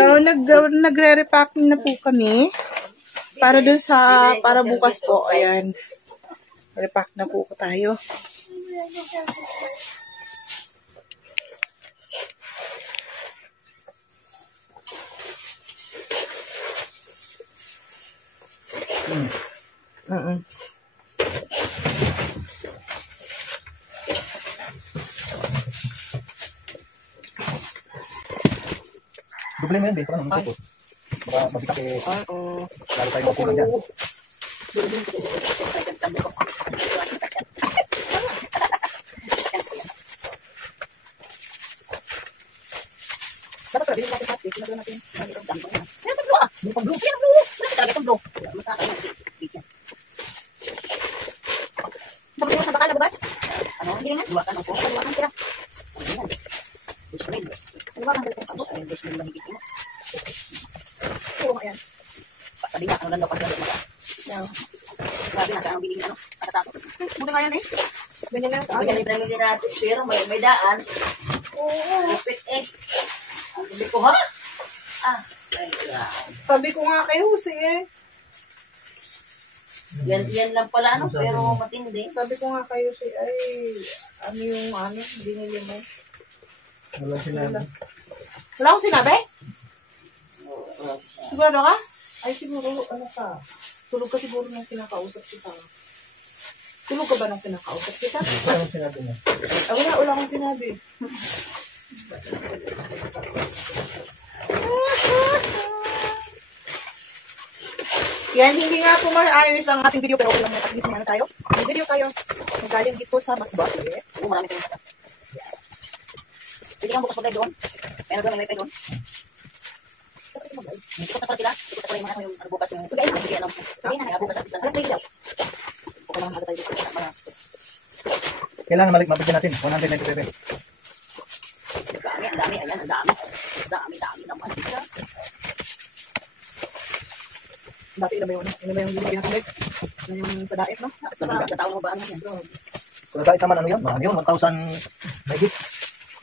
So, nagre-repacking na po kami. Para dun sa, para bukas po. Ayan. Repack na po tayo. Doble mo yan, babe. Parang naman po. Baka mabitak eh. Lalo tayo mapunan dyan. Dapat sabihin natin pati, sinagawa natin. Itong dami ko na. Meron pang blue ah! Meron pang blue! Meron blue! Meron talaga itong blue. Masaka na. Bakit yung sabakal na bukas? Ano? Hindi nga? Luwakan ako. Luwakan tira. Ano yan? Bushrin. Luwakan tira itong bushrin. Bushrin lang higit mo. Puro nga yan. Sabi nga, ano lang daw pag gano'n ka. Grabe na, kaya biling ano, nakatato. Buti nga yan eh. Ganyan lang. Ganyan lang din natin. Pero may daan. Lupit eh. Sabi ko ha? Sabi ko nga kay Jose eh. Yan lang pala ano, pero matindi. Sabi ko nga kay Jose, ay, ano yung ano, binili mo? Wala sinabi. Wala akong sinabi? Sigurado ka? Ay, siguro, ano ka? Tulog ka siguro nang kinakausap kita. Tulog ka ba nang kinakausap kita? Wala akong sinabi mo. Wala akong sinabi. Yan, hindi nga po maayos ang ating video, pero okay lang yan. At least na tayo. May video tayo. Magaling dito sa Masbate. Marami tayong tatas. Yes. Pwede kang bukas mag-live doon. Meron doon, may wifi doon. Ikot na pala sila. Ikot na pala yung mga yung bukas yung... Sige, ano. Sige na, bukas at isang. Alas may ilaw. Okay lang tayo dito. Kailangan mabigyan natin. 197. Ang dami. Ayan, ang dami. Dami naman. Dati ilan ba yung binigyan natin? Ano yung sa daet, no? Nagkataon mo ba ano yan? Kung nagkait naman, ano yun? Marami yun. 1,000 mahigit.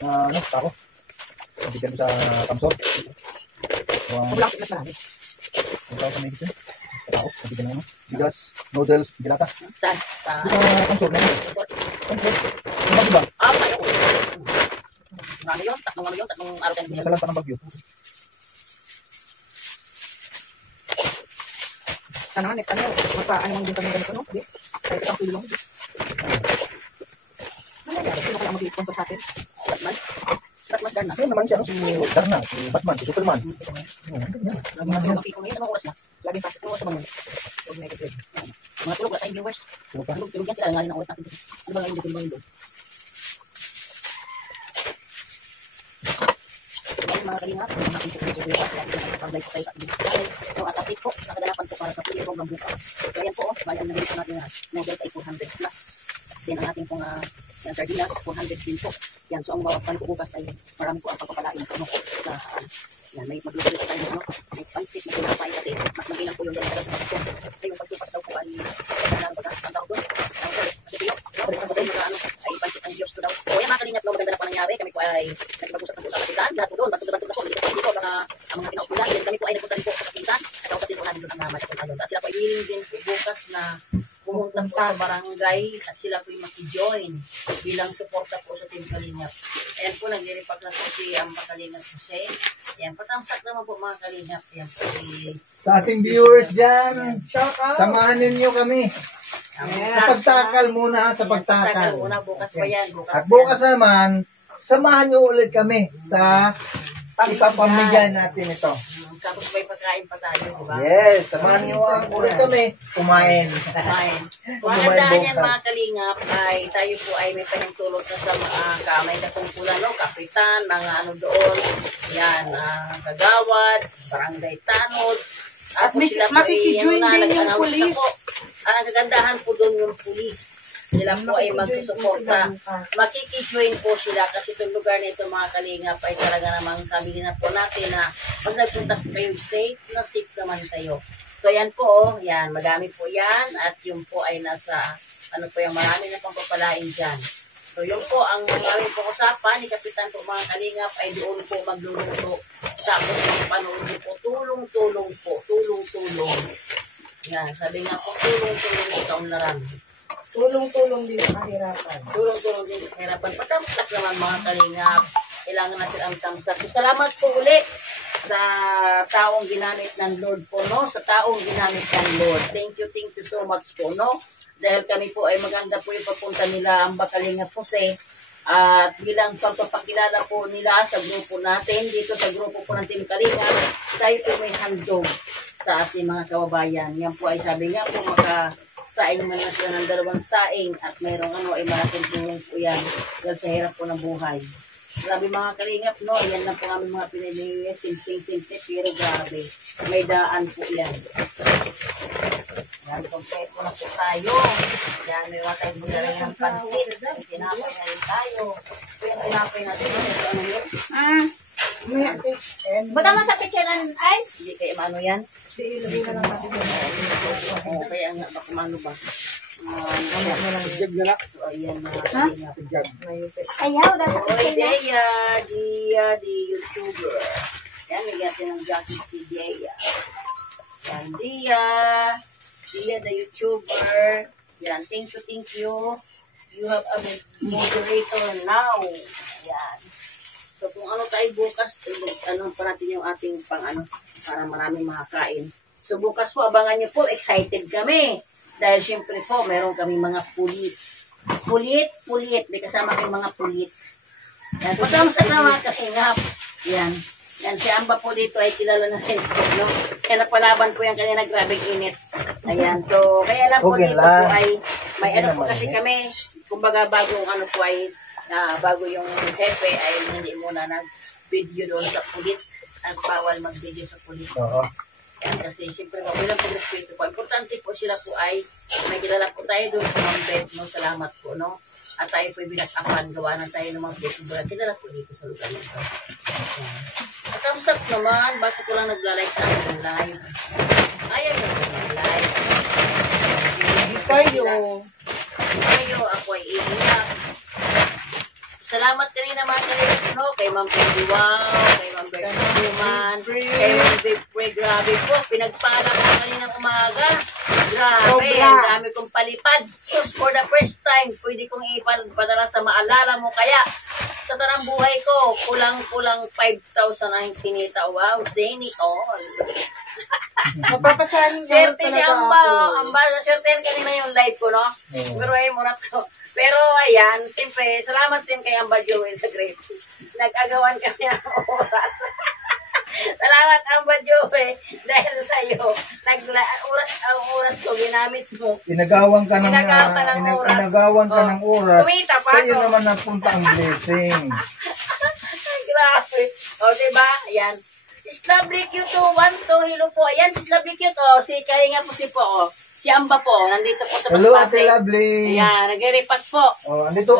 Ano, tako. Nabigyan ko sa Kamsor. Paglaking na marami. 1,000 mahigit yun. Tako, nabigyan naman. Bigas, noodles, gilata. Saan? Sa Kamsor na yun. Kamsor. Ano ba? Tayo. Ano yun? Tatlong araw tayo. Sa lang pa ng Bagyo. Ano, magpaano lang din kami ganito, no? Kahit isang kilo lang. Sino kaya mag-i-sponsor sa atin? Batman Darna. Ayun naman siya, no? Si Darna, si Batman, si Superman. Laging pasok ko sa mga negative. Mga tulog na tayong viewers. Tulog yan sila. Ngalin ang oras natin. Ano ba ngayon dito ba yung mga kalingap, natin sa video bukas, pag-like po kayo sa video. So, at update po, nakadalapan po para sa video program bukas. So, ayan po, bayan na rin po natin na noodles ay 400 plus. Yan ang ating pong sardinas, 400 din po. Yan, so ang bawat pan po bukas ay marami po ang pagpapalain sa yan, may magluluto tayo, no? May pansit na pinapay kasi mas magilang po yung dalaga sa pagkakas po. Kasi yung pagsupas daw po ay ang tawag doon. Ay pansit ang Diyos ko daw. So, yan mga kalingap, no, maganda na po nangyari. Kami po ay nagpag-usap na po sa kapitan. Lahat po doon, bato-bato na po. Dito, baka ang mga pinaupulan. Then kami po ay nagpunta din po sa kapitan. At kapatid po namin doon ang mamatapon tayo. At sila po ay hiling din po bukas na pumunta po sa barangay at sila po ay maki-join bilang suporta po sa Team Kalingap. Ayan po, nag-repag na po si ang Kalingap Jose. Ayan, patamsak naman po mga Kalingap. Ayan po sa ating viewers dyan, samahan ninyo kami. Sa pagtakal muna, sa pagtakal. Muna, bukas pa yan. At bukas naman, samahan nyo ulit kami sa ipapamigay natin ito. Tapos may pagkain pa tayo, diba? Yes, samahan nyo ulit kami kumain. So, ang handaan yan mga Kalingap ay tayo po ay may pahintulot na sa mga kamay na kumpulan, no? Kapitan, mga ano doon, yan, kagawad, barangay tanod. At makikijoin din yung pulis. Ang kagandahan po doon yung pulis. Sila po ay magsusuporta. Makikijoin po sila kasi itong lugar na ito mga Kalingap ay talaga namang sabi na po natin na pag nagpunta po kayo, safe na safe naman kayo. So yan po, yan, madami po yan at yung po ay nasa, ano po yung marami na pang papalain dyan. So yun po, ang aming po usapan ni Kapitan po mga Kalingap ay doon po magluluto Tapos yung panood niyo po, tulong-tulong po, tulong-tulong. Yan, sabi nga po, tulong-tulong po kaunlaran. Tulong-tulong din sa kahirapan. Tulong-tulong din sa kahirapan. Patamsak naman mga kalingap. Kailangan natin ang tamsak. So, salamat po ulit sa taong ginamit ng Lord po, no? Sa taong ginamit ng Lord. Thank you so much po, no? Dahil kami po ay maganda po yung papunta nila ang Bakalinga Jose. At bilang pagpapakilala po nila sa grupo natin, dito sa grupo po ng Team Kalinga, tayo po may handog sa ating mga kababayan. Yan po ay sabi nga po, makasaing man na sila ng 2 saing at mayroong ay malaking tulong po yan dahil sa hirap po ng buhay. Grabe mga kalingap, no? Yan lang po aming mga pinili. Simple, pero grabe. May daan po yan. Yan, kompleto na po tayo. Yan, may mga tayong magaling ng pansit. Tinapay na rin tayo. So, yung tinapay natin, ito ano yun? Buta mo sa pitcheran ice? Hindi kayo maano yan? Ilagay na lang natin yun. Oo, kaya nga, baka maano ba? Pijag na lang. So, ayan mga kalingap. Pijag. Ayaw, dapat Oy, pitcheran. Dia, the YouTuber. Yan, nagyan natin ng jacket si Dia. Yan, Dia, the YouTuber. Yan, thank you. You have a moderator now. Yan. So, kung ano tayo bukas, ano pa natin yung ating para maraming makakain. So, bukas po, abangan niyo po, excited kami. Dahil syempre po, meron kami mga pulit. May kasama kami mga pulit. Yan, pagkamusta na mga kakingap. Yan, si Amba po dito ay kilala na rin po, no? Kaya napalaban po yan kanina, grabing init. Ayan, so, kaya lang po Okay dito lang. po ay, may Okay ano po naman kasi eh. kami, kumbaga bagong ano po ay, bago yung hepe ay hindi muna nag-video doon sa pulit at bawal mag-video sa pulit. Oo. Yan, kasi siyempre po, bilang pag-respeto po, importante po sila po ay may kilala po tayo doon sa Mambet, no? Salamat po, no? At tayo po binakapan, gawa na tayo ng mga vlog. Kilala po dito sa lugar nito. Yan. At ang usap naman, bakit ko lang nagla-like sa aking live? Ayaw nyo nag-like. Hindi kayo. Ako ay iiyak. Salamat ka rin naman no? Kay Ma'am Peggy Wow, kay Ma'am Bertie Human, kay Ma'am Big grabe po. Pinagpala ko kaninang umaga. Grabe, ang dami kong palipad. So, for the first time, pwede kong ipadala sa maalala mo. Kaya, sa tarang buhay ko, kulang-kulang 5,000 ang kinita. Wow, Zany all. Mapapasahin ka Swerte si talaga Amba. ako. Amba, swertehan kanina yung live ko, no? Pero ay muna to. Pero ayan, siyempre, salamat din kay Amba Joel the Great. Nag-agawan kami ng oras. Salamat Amba Joel dahil sa iyo. Ang oras ko ginamit mo. Inagawan ka ng oras. Kumita pa Sa iyo ako. naman napunta ang blessing. Ay, grabe. O, diba? Ayan. Lovely Cute 1 to. Hello po. Ayan, si Lovely Cute. O, si Kahinga po si po. O. Si Amba po. Nandito po sa Hello, Masbate. Ate Lovely. Ayan, nagre-repack po. Oh, andito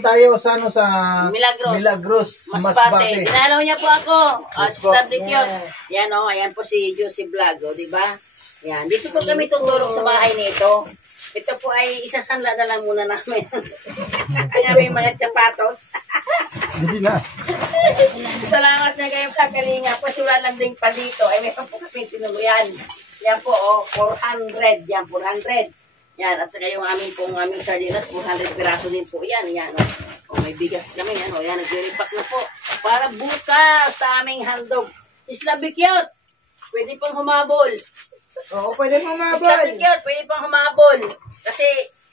tayo sa sa Milagros. Masbate. Masbate. Dinalaw niya po ako. Si po. Lovely Cute. Yan o. Ayan po si Josie Vlog. O, diba? Ayan. Dito po kami tutulog sa bahay nito. Ito po ay isasanla na lang muna namin. Ang aming mga tsapatos. Hindi na. Salamat na kayo kakalinga. Kasi wala lang din pa dito. Ay meron po kami tinuluyan. Yan po, 400. Yan, 400. Yan, at saka yung aming sardinas, 400 piraso din po. Yan. O, may bigas kami. Yan, yan, nag-repack na po. Para bukas sa aming handog. Isla Bikyot, pwede pang humabol. Oo, pwede humabol. Isla Bikyot, pwede pang humabol. Kasi,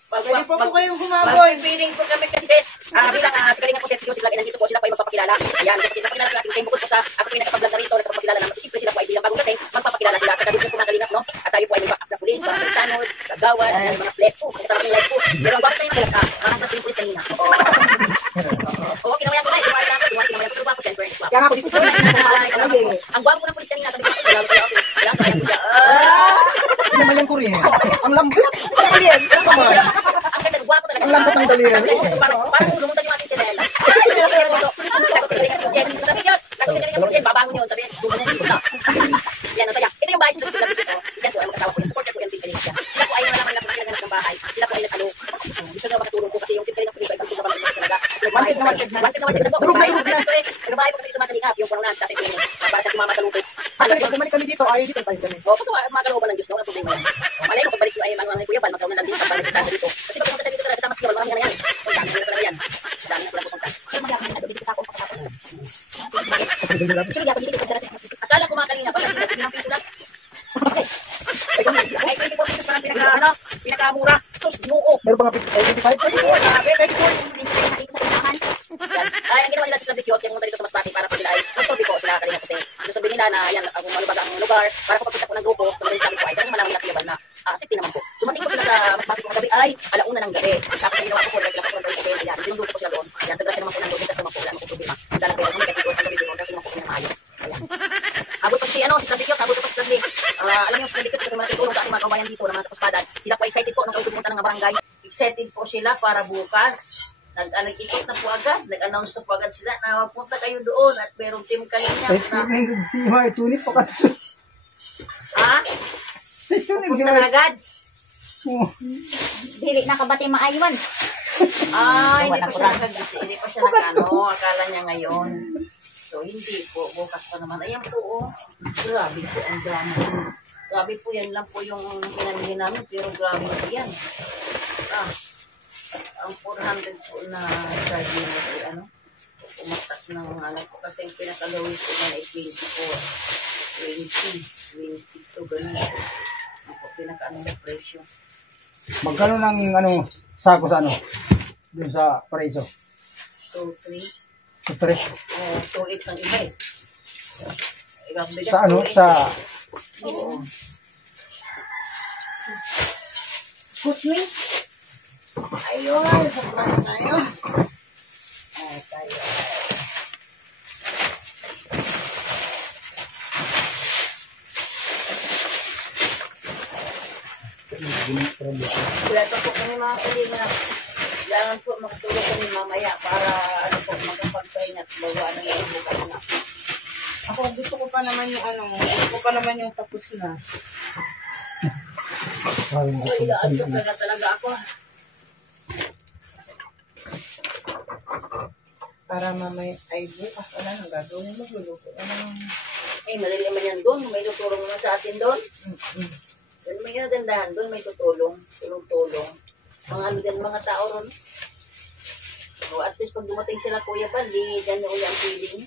Pwede po po kayong humabol. Mag-feeling po kami kasi sis. Bilang si Kalinga po si Josie Vlog, nandito po sila po ay magpapakilala. Ayan, nakikilala natin kayo bukod po sa ako po ay nakapag-vlog na rito, nakapagpakilala naman. Siyempre sila po ay bilang bagong dating, magpapakilala sila. At sabi po mga Kalingap, no? At tayo po ay may back-up na pulis, mga tanod, kagawad, mga flesh po. Kasama kami live po. Pero ang bakit tayo kaya sa mga tas pulis kanina. Oo, kinawayan ko na. Kinawayan ko po. Siyempre. Kaya nga po dito sa Ang gwapo ng pulis kanina. Sabi ko, wala ko. Hindi naman yung kuryente. Ang lambot. Ang ganda, gwapo talaga. Ang lambot ng daliri. Parang lumutan yung ating chanela. Babangon yun, sabi niya, yan, ang saya. Ito yung bahay sila dito. Yan po ay magkasawa ko. Supporter ko yung Team Kalinga. Sila po ay nalaman na pinagganap ng bahay. Sila po ay nag-alok. Gusto nyo makatulong ko kasi yung Team Kalinga po ay pagpunta ba talaga. Wanted na po. Nagbabahay po kami ito mga Kalingap. Yung nga, tapos ito yun. Para sa mga makalupit. Pag bumalik kami dito, ay dito tayo kami. O, kasi mga kalooban ng Diyos, no? Ang problema yan. O, malay mo, pagbalik ko ay mga Kuya Bal, magkaroon na lang dito, pagbalik kita dito. Kasi pag pumunta sa dito talaga, kasama si Gabal, marami na yan. O, dami na talaga yan. Dami na talaga pupunta. Pero magyakap na dito sa ako, akala ko mga kalinga, pag hindi ng piso lang. Kahit 24 pesos parang pinakamura. Sus, noo. Meron pa nga 85? Ay, ang ginawa nila sa Sabikyot, yung munta dito sa Masbate para pag sila ay gusto ko sila kanina kasi gusto nila na yan, kung malubag ang lugar, para kung pagpunta ko ng grupo, tumarin sabi ko ay ganun malawang nakiyabal na safety naman po. Sumating ko sila sa Masbate kong gabi ay alauna ng gabi. Tapos ang ginawa ko po, pinakapunta ko sa ayan, sinundo ko sila doon. Yan, sa grasya naman po ng doon, kasi naman po, wala naman po problema. Dala kayo, kung may kapitol sa gabi doon, kasi naman po pinamaayos. Abot pa si Sabikyot, abot pa si Sabikyot. Alam niyo, Sabikyot, kasi malaking tulong sa ating mga kabayan dito, ng mga kapuspadan. Sila po excited po nung kayo pumunta ng barangay. Excited po sila para bukas. Nag-ikot na po agad, nag-announce na po agad sila na mapunta kayo doon at merong team kanina na... Si May Tunip pa ka. Ha? Pupunta na agad? Dili nakabati maaywan. Ay, hindi pa siya nag-ano, akala niya ngayon. So, hindi po, bukas pa naman. Ayan po, oh. Grabe po ang drama. Grabe po, yan lang po yung pinamili namin, pero grabe po yan. Ang 400 po na charge nila ay umatak ng po kasi yung pinaka-lowest po na ay 24, 20, 22, ganun po. Ang po pinaka-ano na presyo. Magkano ng sako sa doon sa Paraiso? 2, 3. 2-3. 2-8 ng iba eh. Sa sa... Oo. Kusmi. Ayun, sobrang tayo. Tayo. Wala pa po kami mga kalina. Kailangan po magtulog kami mamaya para magkapagpahinga at bawa ng yung bukas na. Ako gusto ko pa naman yung tapos na. Ilaasok talaga ako. Para mamaya ay bukas wala nang gagawin, magluluto na lang. Madali naman yan doon. May tutulong naman sa atin doon. Doon may nagandahan doon. May tutulong. Tulong-tulong. Mga tao ron. O at least pag dumating sila Kuya Bal, di dyan na uli ang feeling.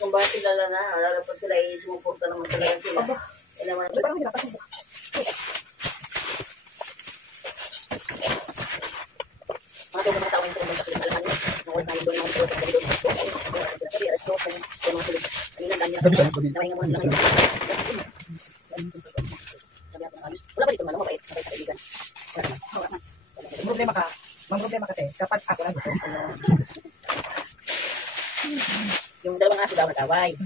Kung bakit sila na, lalapan sila ay sumuporta naman talaga sila. Kailangan naman. Mga tao yung tulong sa pinagalaman niya. Nakulit namin doon, mga tulong sa doon. Sabi, alas 2, kung mga tulong. Kanina dami na kami. Nawahinga muna sila ngayon. Wala ba dito man, mabait sa kaibigan. Problema ka, kapag ako lang gusto. Yung dalawang aso daw nag-away.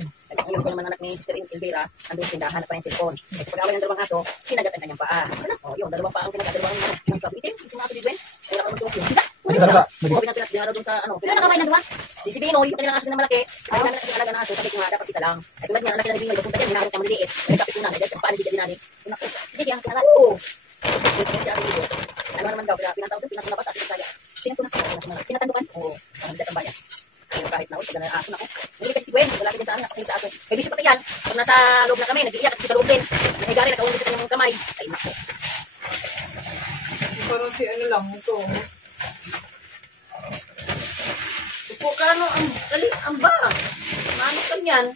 Yung ko naman anak ni Sister Elvira, andun sa tindahan na pa yung cellphone. Kasi pag-away ng dalawang aso, sinagat ang kanyang paa. Yung dalawang paa ang dalawang kapitin. Yung aso di Gwen, wala ka magtutok yun. Sabi natin at dinaro dun sa Sino nakabay ng duwa? Si Binoy, yung kanilang aso na malaki. Ay namin natin talaga ng aso, sabi ko nga dapat isa lang. Ay tulad niya, anak na ni Binoy, pupunta yan, hinakot niya maliliit. Ay kapit ko na, dahil paano di din namin. Hindi kaya ang kinalat. Oo. Ano naman daw, pinatawag doon, pinatawag sa atin sa kaya. Pinatandukan? Oo. Parang bigat ang bayan. Kahit na ako, pag aso na ako. Hindi kasi si Gwen, wala din sa amin, nakakita sa aso. May bisyo pati yan. Pag nasa loob na kami, nag-iiyak at sa loob din. Nahigari, nakaunod sa kanyang kamay. Ay, nako. Parang si lang ito. Upo ka, ang ba? Ano ka niyan?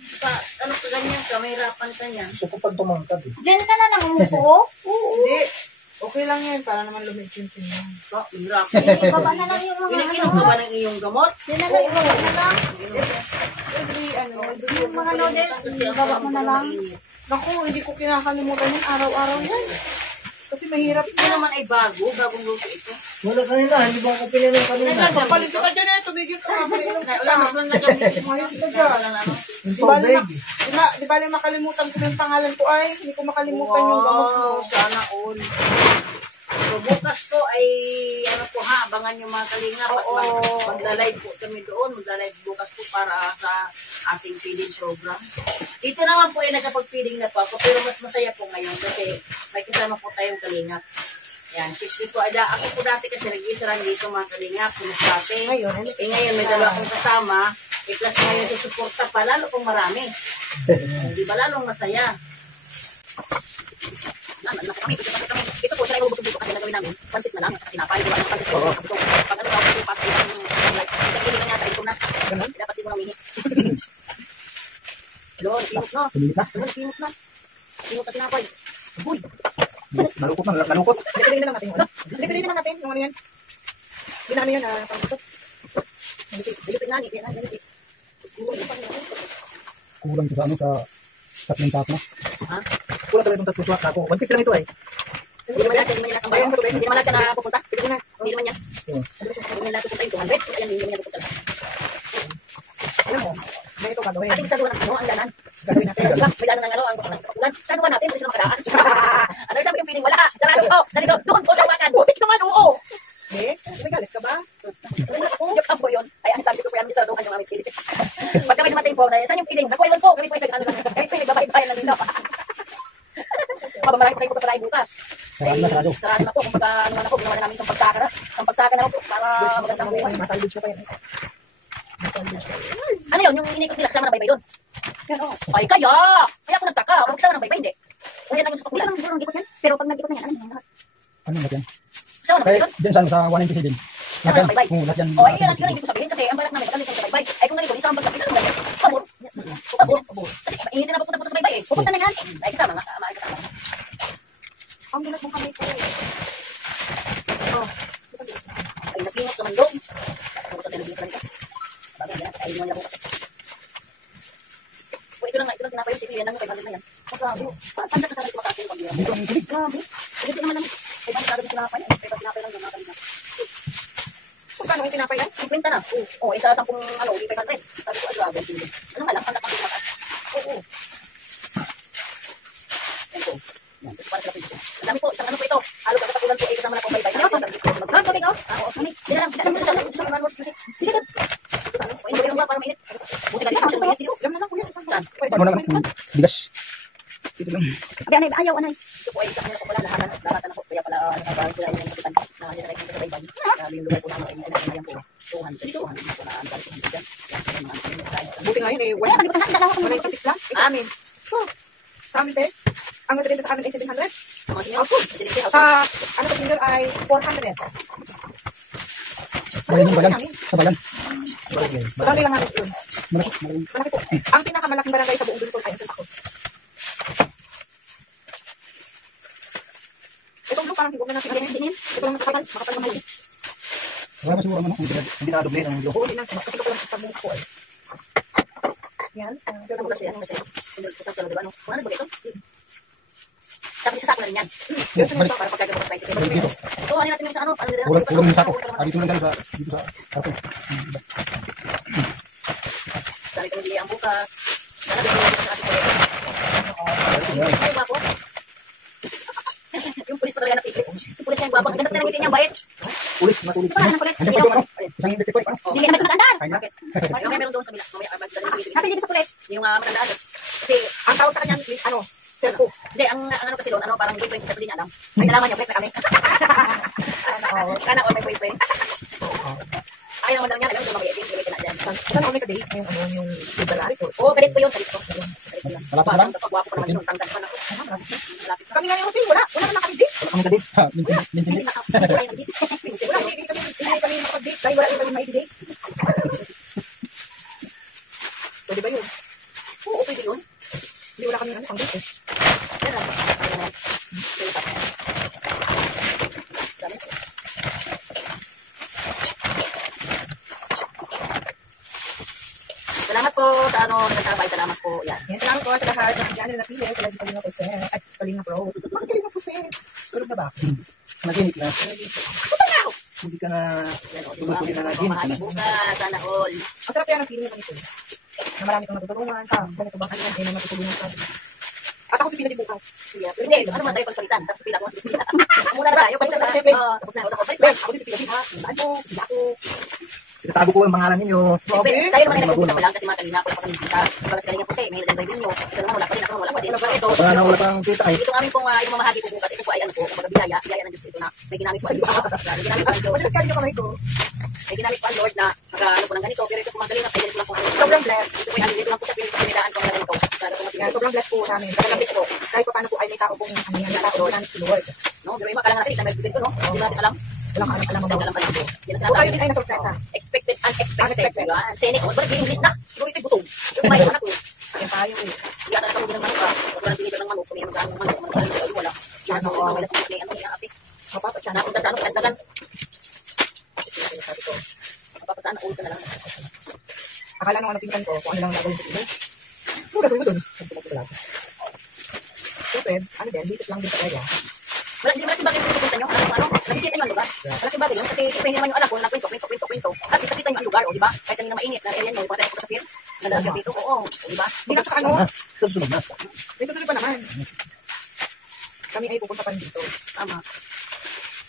Ano ka ganyan ka? May hirapan ka niyan. Gusto ko pag tumangkad eh. Diyan ka na nang umupo? Hindi. Okay lang yan, para naman lumit-yung yan. Hirap. Baba na lang yung mga Ininom ka ba ng iyong gamot? Sinagay mo na lang. Yung mga noodles, baba mo na lang. Naku, hindi ko kinakalimutan yan. Araw-araw yan. Kasi mahirap Ito naman ay bagong luto ito. Wala kanina, hindi ba ako pinanong kanina? Papalit ka dyan eh, tumigil ka nga. Wala, mas lang nagamitin mo. Mahirap ka dyan. Yung tubig. Di ba makalimutan ko yung pangalan ko ay, hindi ko makalimutan yung gamot mo. Sana all. So, bukas po ay, abangan yung mga kalingap at magla-live po kami doon. Magla-live bukas po para sa ating feeding program. Dito naman po ay nagkapag-feeding na po ako, pero mas masaya po ngayon kasi may kasama po tayong kalingap. Yan, shift po. Ako po dati kasi nag-isa lang dito mga kalingap, sinasate. Ngayon may dalawa akong kasama. I-plus nga yung susuporta pa, lalo kung marami. Di ba lalong masaya? Ito po, siya yung busog-busog kasi nagawin namin. Pansit na lang, tinapay, di ba? Pansit na lang, busog. Pag ano daw, pasok yung isang giling na yata, ito na. Dapat di mo namihi. Doon, timot na. Doon, timot na. Timot na tinapay. Uy! Nalukot na, nalukot. Piliin na lang natin yun. Piliin na lang natin yung ano yan. Ginano yan, pang-ito. Dilipin na, dilipin na. Kulang sa ano, sa tatlong tapo. Ha? Kulang talaga itong tatlong swak ako. 150 lang ito eh. Hindi naman lahat na pupunta. Hindi naman yan. Hindi naman lahat pupunta yung 200. Ayan, hindi naman yan pupunta. Alam mo, may ito gagawin. Ating sa duwan ng ano, ang danan. Gagawin natin. May danan ng ano, ang kapulan. Sa duwan natin, hindi sila makadaan. Ano sabi yung feeling? Wala ka. Sarado ko. Nalito, doon po sa wakan. Putik naman, oo! Eh, may galit ka ba? Joke lang po yun. Ay, ang sabi ko po yan, sa duwan yung aming feeling. Pag kami dumating po, saan yung feeling? Nakuha yun po. Kami po yung nagbabayad na dito. Marami pa kayo pagkakaray bukas. Sarado na po. Kung pagka ano na po, ginawa na namin isang pagsaka na. Isang pagsaka na po para magandang buhay. Matalbid siya pa yan. Ano yun? Yung inikot nila kasama ng baybay doon? Ay, kaya ako nagtaka. Kung kasama ng baybay, hindi. Kung yan lang yung sa pakulan. Wala nang ikot yan. Pero pag nag-ikot na yan, ano yung lahat? Ano ba yan? Kasama ng baybay doon? Diyan sa 197. Kasama ng baybay. Oo, lahat yan. O, ay, yun ang hindi ko sabihin kasi ang balak namin pag sa baybay. Ay, kung ganito, isang pagkakita ng baybay. Pabor. Pabor. Kasi hindi na pupunta sa baybay eh. Pupunta na yan. Ay, kasama nga. Kasama. Ang gilas mong kami ko. Ay, nagingot naman doon. Ako sa television ka nito. Bagay yan. Ay, mo niya bukas. O, ito lang tinapay yung sipiyan lang. 500 na yan. Grabe. Panda ka sa ito makasin pag yan. Dito ang kilig. Grabe. Ito naman lang. 500 din tinapay. 500 tinapay lang yung mga kanina. Kung paano yung tinapay yan? 50 na. O, isa 10 ano, 500. Sabi ko, ay grabe. Ano nga lang, panda pang tinapay. Oo. Ito. Yan, ito para sa lapit. Ang dami po, isang ano po ito. Halo ka katapulan po, ay kasama na po baybay. Ano po? Ano po, ikaw? Oo, kami. Hindi na lang. Hindi na lang. O, hindi yung mga para mainit. Buti ka rin, siya mainit. Alam na lang, kuya. Saan? Ano naman? Bigas. Dito lang. Abi, anay, ayaw, anay. Ito po ay sa kanila po pala, lahatan na po. Kaya pala, nakabahan sila yung kapitan. Na generate ko sa baybay. Sabi yung lugar po na yan po. 200 dito. Ano po na, ang balik 200 dyan. Buti nga yun eh. Wala, pag-ibig ka na, 196 lang. Eh, sa amin. Sa amin, te. Ang nataganda sa amin ay 700. Sa, ano sa senior ay 400. Bayan yung bayan. Sa bayan. Barangay lang namin yun. Malaki. Malaki po. Ang pinakamalaking barangay sa buong Bicol ay Santa Cruz. Itong blue parang higong na natin. Ito lang makapal mahal. Wala ba siguro naman hindi na-doble ng blue? Oo, hindi na. Kasi ito lang sa buong ko eh. Yan. Ano kasi yan? Isang talo, diba? Ano ba ito? Tapos isasako na rin yan. Yes, balik. Para pagkagawa ng tricycle. Balik dito. So, ano natin yung sa ano? Kulang yung sako. Dito lang galing dito sa karton. Dali ko bili ang bukas. Dali ko bili sa ating kulit. Ay, bako. Yung pulis pa talaga napigil. Yung pulis niya yung babang. Ganda talaga ngiti niya, bait. Pulis, matulis. Ito na, pulis. Andiyan pa yung ano? Isang detective. Hindi ka naman matandaan. Bakit? May meron doon sa bila. Sabi dito sa pulis. Yung matandaan. Kasi, ang tawag sa kanya, ano, Serpo. hindi, ang ano kasi doon, ano, parang boyfriend kasi niya alam. May nalaman niya, boyfriend kami. Kana all may boyfriend. Ay, naman lang yan, alam mo, mabaya din, hindi ka na dyan. Saan ako may ka-date? Yung February po. Oo, galit ko yun, galit ko. Malapit lang. Pagwapo ko naman yun, tanggal pa na ako. Malapit Kami nga yung hotel, wala na nakapag-date. Ang galit. Ha, mintin. Hindi na ako. Wala yung dito. Wala, hindi kami nakapag-date. Dahil wala kami may-date. Pwede ba yun? Oo, pwede yun. Hindi wala kami pang-date eh. Yan lang. Salamat po sa ano, nagtabay. Salamat po. Yan. Yan, salamat po sa lahat. Nandiyan na napili. Sila di Kalinga po, sir. At Kalinga Pro. Bakit Kalinga po, sir? Tulog na ba? Naginip na. Punta na ako! Hindi ka na Tumutuloy na naginip. Bukas, sana all. Ang sarap yan ang feeling mo ganito. Na marami kang natutulungan. Ganito bang kanya? Ay, na natutulungan ka. At ako si Pina di bukas. Hindi, ano man tayo pagpalitan? Tapos pila ko. Muna na tayo. Tapos na. Tapos na. Ako si Pina di bukas. Ano? Sila ako. Itatago ko ang pangalan ninyo. Tayo naman ay nag-umpisa pa lang kasi mga kanina ko lang pa kami kita. Balas kanina po siya, may nag-drive ninyo. Ito naman wala pa rin, ako wala pa din. Ito, Wala na wala pang kita eh. ito aming pong yung mamahagi po bukas. Ito po ay ano po, kapag biyaya ng Diyos ito na may ginamit po ay Diyos. May ginamit po ang Lord. Ano nagkali ka kamay ko? May ginamit po ang Lord na mag-ano po ng ganito. Pero ito po mga galing na pwede ko lang po ano. sobrang blessed. Ito po yan, dito lang po sa pinidaan ko ang ganito. Sobrang blessed po namin. Talagang blessed po. Kahit pa paano po ay may tao pong ano yan, tao namin si Lord. No, pero yung makalang natin, itamay ko, no? Hindi natin alam. Walang alam mo Alam pa lang po. Yan So, kayo din ay nasurpresa. Expected, unexpected. Yan. Sene, bakit hindi English na? Siguro ito'y gutom. Yung may anak ko. Yan tayo eh. Hindi ata nakalugin ng manok ka. Walang pinito ng manok. Kung may magkano ng manok. Wala. Yan, may lapong may ano niya, ate. Napunta sa ano, kandagan. Mapapasaan, ulo ka na lang. Akala nung ano tingnan ko, kung ano lang gagawin ko dito. Ano gagawin mo dun? Siyempre, ano din, visit lang din sa kaya. Malaking bagay yung pupunta nyo. Ano? Nagisita nyo ang lugar. Malaking bagay yun. Kasi siyempre hindi naman yung anak ko na kwento. At least nakita nyo ang lugar, o diba? Kahit kanina mainit na area nyo, patay ako sa pier. Nadalas ka dito, oo. O diba? Hindi lang sa ano, Susunod na. may tutuloy pa naman. Kami ay pupunta pa rin dito. Tama.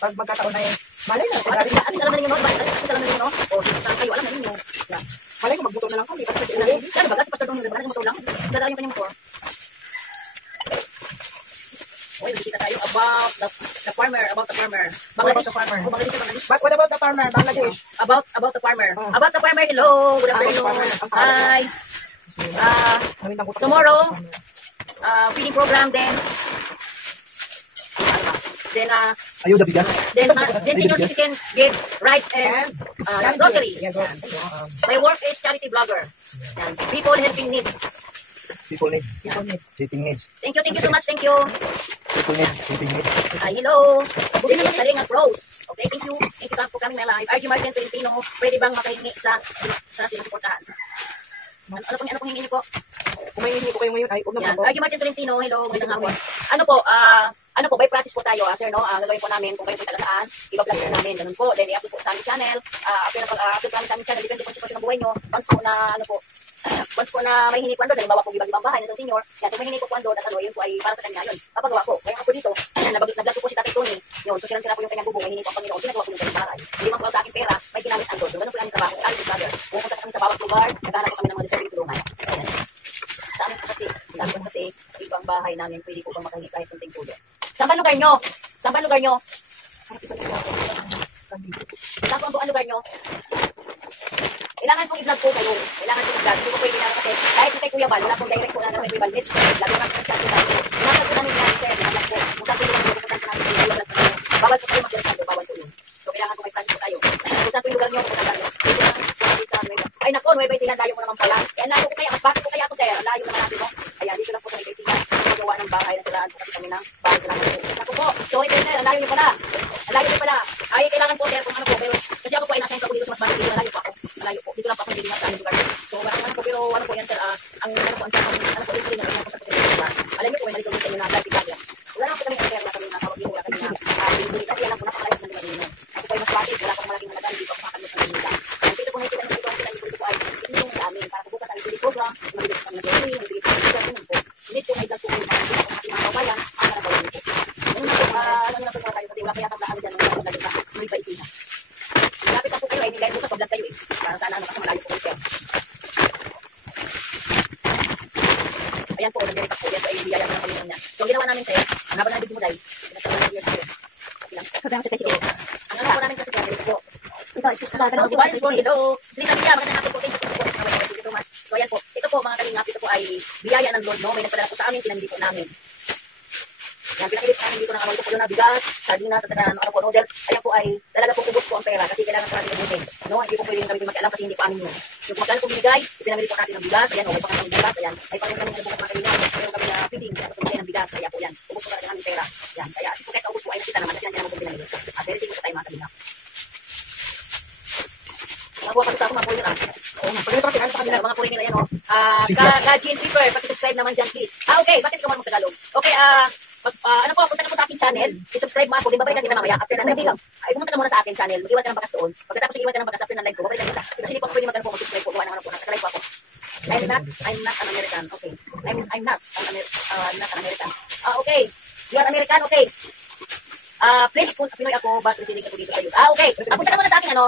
Pag magkataon ay, malay na. At least alam na ninyo, no? At least alam na ninyo, no? O, saan kayo, alam na ninyo. Yan. Malay ko magbuto na lang kami. Kasi Yan, baga, si Pastor Don, baga, motor lang. Dadala yung kanyang motor. Okay, bisita tayo about the farmer. What about the farmer? Oh, baka dito Bangladesh. But what about the farmer, Bangladesh? About the farmer. Oh. About the farmer, hello. Good afternoon. Hi. Tomorrow, feeding program, then Ayuda bigas. then senior citizen give rice and grocery. Yes, My work is charity blogger. Yan. People helping needs. People needs. Sleeping needs. Thank you so much. Thank you. People needs. Sleeping needs. Hello. This is Talinga Pros. Okay, thank you. Thank you for coming my live. RG Martin Tolentino, pwede bang makahingi sa sinusuportahan? Ano pong hihingi niyo po? kung may hindi ko kayo ngayon, ay, huwag Yan. naman po. RG Martin Tolentino, hello, magandang hapon. Ano po, by process po tayo, sir, no? Gagawin po namin kung kayo po taga saan, i-vlog po namin, ganun po. Then, i-upload po sa aming channel. After po sa aming channel, depende po sa sitwasyon ng buhay nyo. Once po na may hini po andun, halimbawa po ibang bahay ng senior, yan, kung may hini po andun, at yun po ay para sa kanya, yun, papagawa po. Kaya ako dito, nag-vlog po si Tatay Tony, yun, so sila po yung kanyang bubong, may hini po ang Panginoon, ginagawa po yung kanyang bahay. Hindi man po sa aking pera, may ginamit andun. So, ganun po yung trabaho, Alex Brother. Pumunta kami sa bawat lugar, naghahanap po kami ng mga deserving tulungan. Sa amin po kasi, ibang bahay namin, pwede po bang makahingi kahit kunting tulong. Saan ba lugar nyo? Saan ba lugar nyo? Saan po ang lugar nyo? Kailangan pong i-vlog po kayo. Kailangan pong i-vlog. Hindi po pwede na kasi kahit kay Kuya Bal, wala pong direct po na namin Kuya Bal. Lalo na kung saan po tayo. Nasa po namin yan, sir. Nasa po. Kung saan po yung lugar po namin kayo, vlog po kayo. Bawal po kayo mag-direct bawal po yun. So, kailangan po may plans po tayo. Kung saan po yung lugar nyo, kung saan po. Dito lang po sa Nueva. Ay nako, Nueva Ecija, layo mo naman pala. Kaya layo ko kaya, mas bakit po kaya ako, sir? Layo naman natin, no? Ayan, dito lang po sa Nueva Ecija. Magawa ng bahay na siraan po kasi kami ng bahay na namin. Naku po, sorry po, sir. Layo niyo pala. Layo niyo pala. Ay, kailangan po, sir, kung ano po. Pero, kasi ako po ay nasa po dito sa mas malayo. Dito malayo po ako. Malayo po. Dito lang po ako hindi sa aming lugar. So, ano po, pero ano po yan, sir, ang ano po, ano po, yung sila na po sa lugar. Alam niyo po, may maligawin sa inyo na live vlog. Wala na po kami kaya wala kami nakawag dito, wala kami na hindi kaya lang po napakalayo ng lugar. Ako po ay mas bakit, wala pong malaking nalagaan, hindi po ako makakalot ng lugar. Dito po nakikita ng lugar, dito po ay hindi sa amin para bukas ang video program, mabilis kami nag-email, mabilis kami nag-email. Hindi po may vlog po kami para hindi po ating mga kabayan, ang nalagawin po. Ano na po, alam na po tayo kasi wala kaya tablaan dyan ng mga nalagawin na may paisina. Lapit na po kayo ay nilay bukas pag-vlog kayo eh. Para sana ano kasi malayo po kayo. Ayan po, nag-direct po. Yan po ay biyaya ng Panginoon niya. So, ginawa namin sa'yo, ang habang nabigyan mo dahil, ang ano po namin kasi siya, dito po. Hello, si Wallace Born, hello. Salita niya, magandang hapon po. Thank you so much. So, ayan po. Ito po, mga kalingap, ito po ay biyaya ng Lord, no? May nagpadala po sa amin, pinamili po namin. Yan, pinakilip namin dito ng amang ito po na bigas, sardinas, at ano po, noodles. Ayan po ay talaga po ubos po ang pera kasi kailangan po natin ubusin. No, hindi po pwedeng kami magkaalam kasi hindi po amin yun. So, kung magkano po binigay, pinamili po natin ng bigas. Ayan, okay pa kami ng bigas. Ayan, ay pangin kami ng bukas mga kalingap. Meron kami na feeding, tapos magkaya ng bigas. Ayan po yan. Ubos po natin ang aming pera. Yan, kaya po kahit ubos po ay nakita naman kasi nandiyan naman po pinamili. Very thank you po tayo mga kalingap. Nakuha kami sa ako mga puri nila. Mga puri nila yan, o. Gajin Piper, paki-subscribe naman dyan, please. Okay, bakit ikaw marunong Tagalog? Okay, ano po, punta na po sa aking channel. I-subscribe mo ako. Di ba balikan kita mamaya? After na live. Ay, pumunta ka muna sa aking channel. Mag-iwan ka ng bakas doon. Pagkatapos mag-iwan ka ng bakas after na live ko, babalikan kita. Kasi hindi po ako pwede mag-ano po, mag-subscribe po. Gawa ng ano po, nakalive po ako. I'm not an American. Okay. I'm not an American. Okay. You are American? Okay. Please, Pinoy ako, but receiving ako dito sa youth. Okay. Punta na muna sa akin,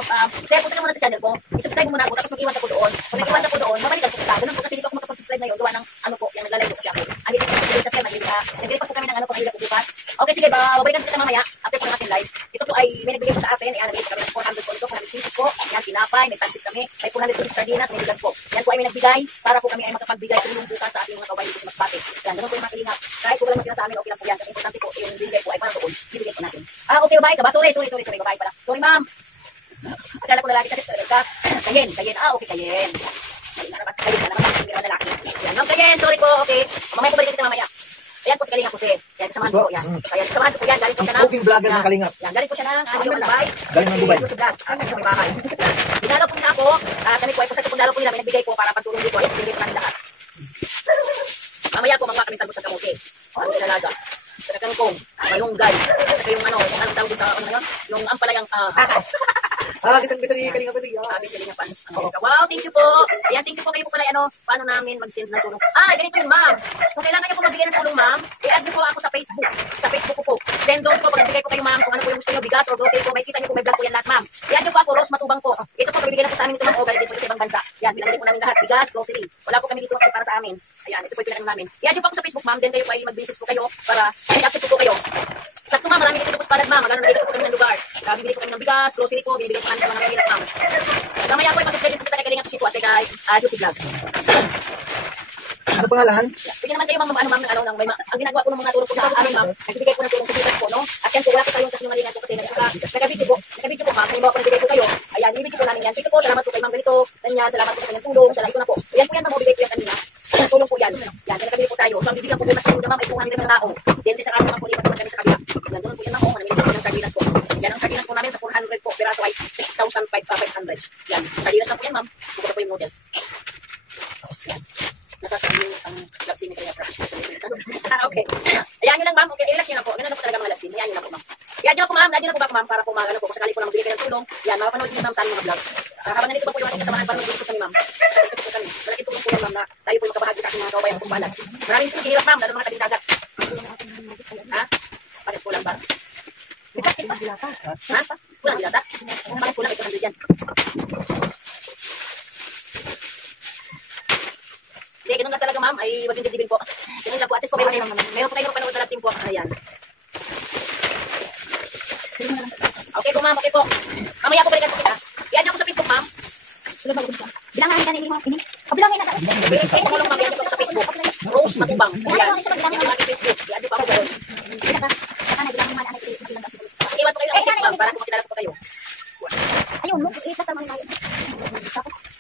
sir, punta na muna sa channel ko. I-subscribe mo muna ako, tapos mag-iwan ako doon. Kung nag-iwan ako doon, mabalikan ko kita. Ganun po kasi dito ako makapag-subscribe ngayon. Gawa ng, ano po, yung naglalay ko kasi ako. Ang hindi ko sa share, nag-iwan po kami ng ano, pang-iwan ko bukas. Okay, sige, babalikan kita mamaya. After po natin live. Ito po ay may nagbigay po sa atin. Ayan, nagbigay kami ng 400 po ito. 450 po. Yan, tinapay, may pansit kami. May 400 po sa sardinas, may bigas po. Yan po ay may nagbigay para po kami ay makapagbigay tulong bukas sa ating mga kabayan dito sa Masbate. Yan, ganun po yung mga kalingap. Kahit po wala magkina sa amin, okay lang po yan. Kasi importante po, yung bigay po ay para doon. Bibigay po natin. Okay, babae ka ba? Sorry, babae pala. Sorry, ma'am. Akala ko lalaki kasi ka. Kayen. Okay, kayen. Kayen na naman, hindi naman lalaki. Yan, ma'am, kayen, sorry po, okay. Mamaya po balikan kita mamaya. Ayan po si Kalingap po siya. Yan, kasamahan ko po yan. Kaya kasamahan ko po yan, galing po siya ng... Cooking vlogger ng Kalingap. Yan, galing po siya ng Dubai. Galing ng Dubai. Sa may bahay. Dinalaw po niya ako. Kami po ay pasag po dalaw po nila. May nagbigay po para pagtulong dito. Ayan, pinigay po namin lahat. Mamaya po mga kami talbos sa kamote. Ano nilalaga? Sa kangkong, malunggay. Saka yung ano, yung anong tawag dito, ano yun? Yung ampalayang... Kitang-kita ni Kalingap. Wow, thank you po. Ayan, thank you po kayo po pala, paano namin mag-send ng tulong. Ganito yun, ma'am. Kung kailangan niyo po magbigay ng tulong, ma'am, i-add niyo po ako sa Facebook. Sa Facebook ko po. Then doon po, pag nagbigay po kayo, ma'am, kung ano po yung gusto niyo, bigas or grocery po, may kita niyo po, may vlog po yan lahat, ma'am. I-add niyo po ako, Rose Matubang po. Ito po, bibigyan na po sa amin ito ng galing din po sa ibang bansa. Yan, binabili po namin lahat, bigas, grocery. Wala po kami dito para sa amin. Ayan, ito po yung pinano namin. I-add niyo po ako sa Facebook, ma'am, then kayo po ay mag-business po kayo para i-accept po kayo. Sakto, ma'am, marami dito po sa palad, ma'am. Magano dito po kami ng lugar. Bibili po kami ng bigas, grocery po, bibigyan po kami sa mga mahirap, ma'am. Mamaya po ay pasubscribe po kita kay Kalingap Sito at kay Juicy Vlog. Ano pangalan? Bigyan naman kayo, ma'am, ang ginagawa po ng mga tulong po sa amin, ma'am, nagbibigay po ng tulong sa bigas po, no? At yan po, wala po tayong kasinungalingan po kasi nagka-video po, ma'am, halimbawa po nagbigay po kayo, ayan, ibigay po namin yan. Sige po, salamat po kay ma'am ganito, ganyan, salamat po sa kanyang tulong, salamat po na po. Yan po yan, ma'am, mabigay po yan kanina. Tulong po yan. Yan, kaya nakabili po tayo. So, ang bibigyan po po mas kanina, ma'am, ay 200 ng tao. Then, sa kanto, ma'am, po, lipat naman kami sa kabila. Yan, doon po yan, ma'am, namili po ng sardinas po. Yan, ang sardinas po namin sa 400 po, piraso ay 6,500. Yan, sardinas na po yan, ma'am. Buko po yung noodles. Yan. Nasasabi ang love team ni Kaya Crush. Okay. Ayan nyo lang, ma'am. Okay, relax nyo lang po. Ganun na po talaga mga love team. Ayan nyo lang po, ma'am. Ayan nyo lang po, ma'am. Ayan nyo lang po, ma'am, para po magano po. Kung sakali po na magbigay kayo ng tulong. Yan, mapapanood nyo, ma'am, sa aming mga vlog. Habang nandito pa po yung ating kasamahan para mag-gusto kami, ma'am. Malaking tulong po yan, ma'am, na tayo po yung kabahagi sa ating mga kawayan kung balag. Maraming po hinirap, ma'am, lalo mga tabing dagat. Ha? Bakit kulang ba? Ha? Kulang dilata? Bakit kulang? Ito 100 yan. Hindi, ganun lang talaga, ma'am. Ay, wag yung dibdibin po. Ganun lang po. At least po meron po kayo panood sa team po. Ayan. Okay po, ma'am. Okay po. Mamaya po balikan po kita. I-add niyo ako sa Facebook, ma'am. Sulod mag-ulit siya. Bilangan ka nila, ma'am. Bilangin na. Kayo tulong, ma'am. I-add niyo po sa Facebook. Rose Matubang. Ayan. Ang ating Facebook. I-add niyo po ako doon. Iwan po kayo ng Facebook, ma'am. Para po makilala po kayo. Ayun, no?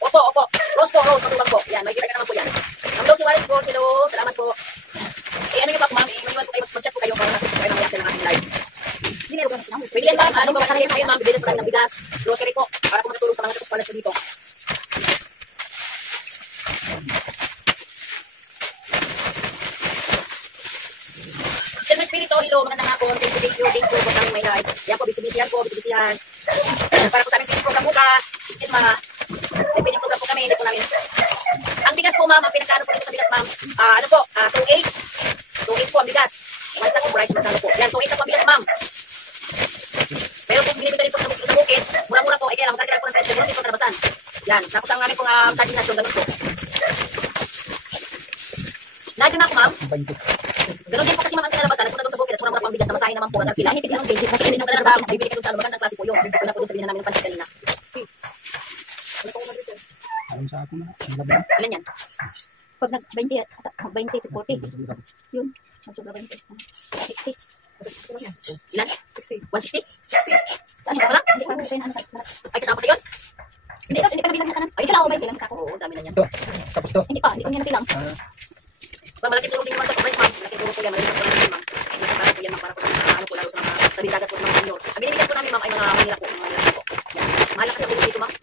Opo. Rose Matubang po. Yan, makikita ka naman po yan. Ma'am Lucy Wild po, hello, salamat po. Ano nyo pa po, ma'am, maiwan po kayo, mag-chat po kayo para kasi po kayo ng reaction ng ating live. Pwede yan, ma'am, ano ba kayo kayo, ma'am, bibili po namin ng bigas, grocery po, para po matutulong sa mga nagpapalas po dito. Still my spirit, hello, magandang hapon, thank you po kami may live. Yan po, bisibisihan po, bisibisihan. Para po sa aming program bukas, still may program po kami, hindi po namin. Ang bigas po, ma'am, ang pinagkano po dito sa bigas, ma'am. 2.8 po ang bigas. One sack of rice, magkano po. Yan, 2.8 na po ang bigas, ma'am. Meron po, binibigay rin po sa bukid. Mura-mura po, kaya lang, magkakilala po ng price. Ganun din po kalabasan. Yan, tapos ang aming pong sardinas yung ganun po. Nadyo na ako, ma'am. Ganun din po kasi, ma'am, ang kinalabasan. Nagpunta doon sa bukid at mura-mura po ang bigas na masahin naman po ng pila. Hindi ng basic. Kasi hindi naman talaga sa bibili ka doon sa magandang klase po yun. Wala po doon sabihin namin ng pansit kanina. Ano po naman dito? Ayun sa akin. Ilan yan? Pag nag-20 to 40. Yun. Nagsobra 20. 60. Ilan? 160? Saan siya pala? Ay, kasama pa yun? Hindi pa nabilang na kanan. Ay, ito lang ako may bilang sa ako. Oo, dami na yan. Tapos to. Hindi pa, hindi ko niya nabilang. Malaking tulong din naman sa price, ma'am. Malaking tulong po yan. Malaking tulong din, ma'am. Para po yan, ma'am. Para po sa ano po, lalo sa mga tabing-dagat po ng mga senyor. Ang binibigyan po namin, ma'am, ay mga mahirap po. Mga mahirap po. Yan. Mahal kasi ang dito, ma'am.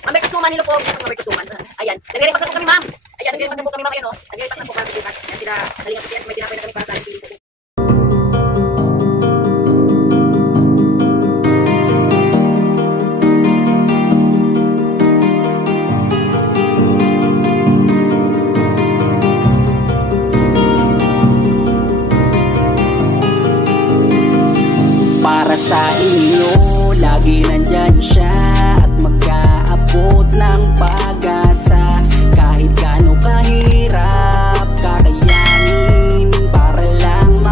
Ma'am, may kasuman nilo po. Tapos may kasuman. Ayan. Nagre-repack na po kami, ma'am. Ayan, nagre-repack na po kami, ma'am. Ayan, o. Nagre-repack na po kami bukas. Yan sila. Dalingan po siya. May tinapay na kami para sa ating pili po. Para sa inyo, lagi nandyan siya at mag-aabot ng pag-asa. Kahit gaano kahirap, kakayanin para lang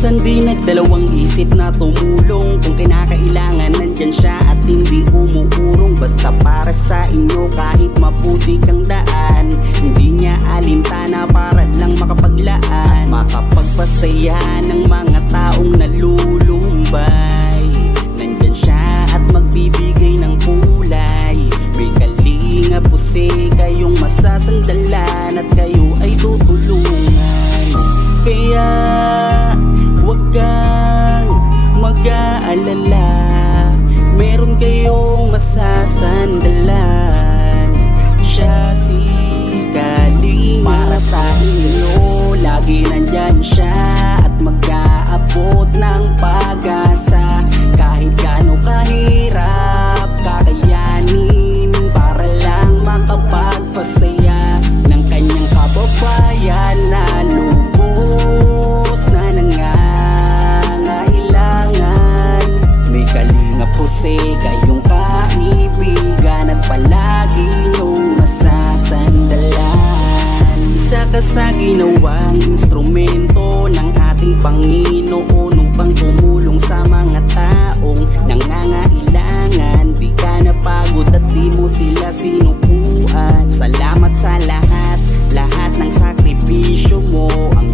Minsan di nagdalawang isip na tumulong. Kung kinakailangan nandyan siya at hindi umuurong. Basta para sa inyo kahit maputik ang daan, hindi niya alintana para lang makapaglaan, makapagpasaya ng mga taong nalulumbay. Nandyan siya at magbibigay ng kulay. May kalinga puse kayong masasandalan at kayo ay tutulungan. Kaya huwag kang mag-aalala, meron kayong masasandalan. Siya si Kalinga. Para sa inyo lagi nandyan siya at mag-aabot ng pag-asa. Kahit gaano kahirap kakayanin para lang makapagpasaya ng kanyang kababayan na lubos na nangangailangan. May kalinga puse kayong kaibigan at palagi niyong masasandalan. Isa ka sa ginawang instrumento ng ating Panginoon upang tumulong sa mga taong nangangailangan. Di ka napagod at di mo sila sinukuan. Salamat sa lahat ng sakripisyo mo. Ang